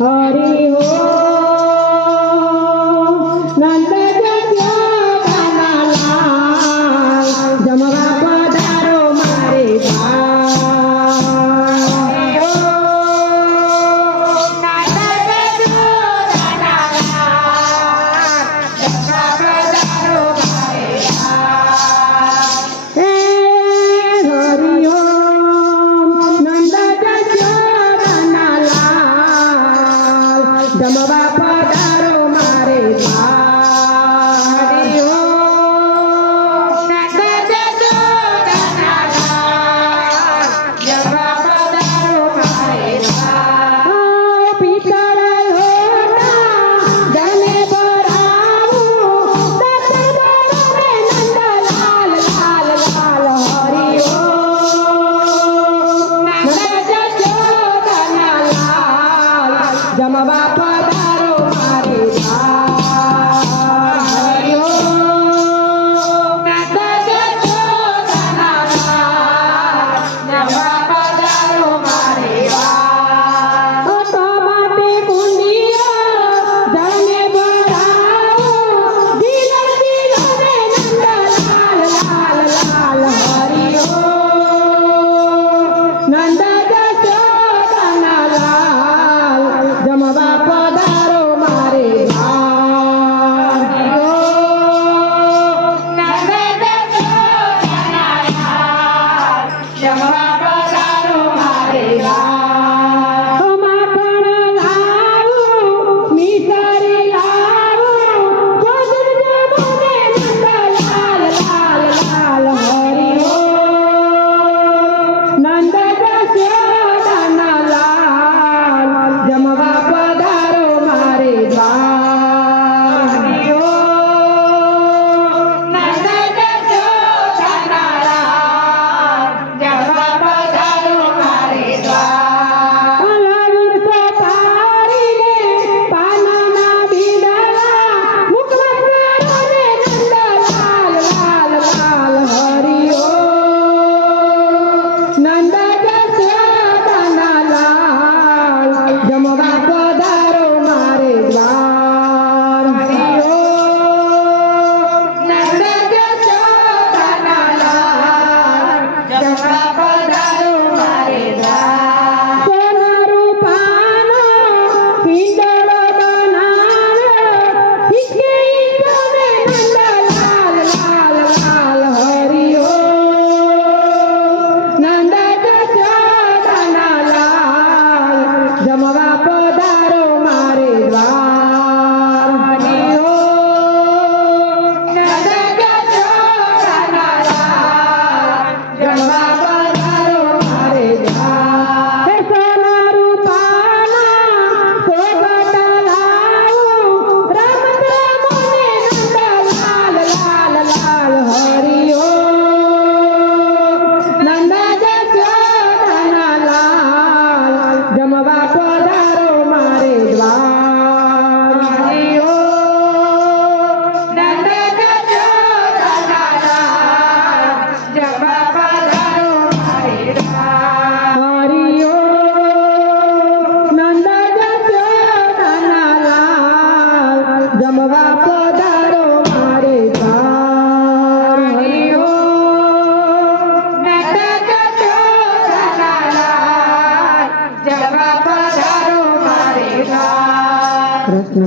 हरि हो नंद जमवा पधारो मारे जमवा पधारो मारे हरि हो नंद जमवा पधारो मारे पीतल होता गले भराऊ नंद लाल लाल लाल हरि हो नंद जमवा पधारो मारे हरि हो नंद जमवा पधारो मारे टमाटे कुंडिया जाने भराओ दिल दिल में नंद लाल लाल लाल हरि हो नंद जमवा पधारो मारे हरि हो नंद जमवा पधारो मारे माखण लाऊ मिसरी लाऊ जमुने नंद लाल लाल लाल हरि हो नंद जमवा पधारो मारे हरि हो नंद जमवा पधारो मारे अलग सफारी ने पाना बिडला मुखमंडलों ने नंद लाल लाल लाल हरि हो नंद जमवा पधारो मारे हरि हो नंद जमवा पधारो मारे सोना रूपानो हिंदड़ बनानो इसके में नंद लाल लाल लाल हरि हो नंद जमवा पधारो मारे हरि हो नंद जमवा पधारो मारे सोना रूपाना सोगट लाऊ रमत मोने नंद लाल लाल लाल हरि हो नंद जमवा पधारो मारे हरि हो नंद जमवा पधारो मारे हरि हो नंद जमवा पधारो मारे हरि हो नंद जमवा पधारो मारे कृष्ण।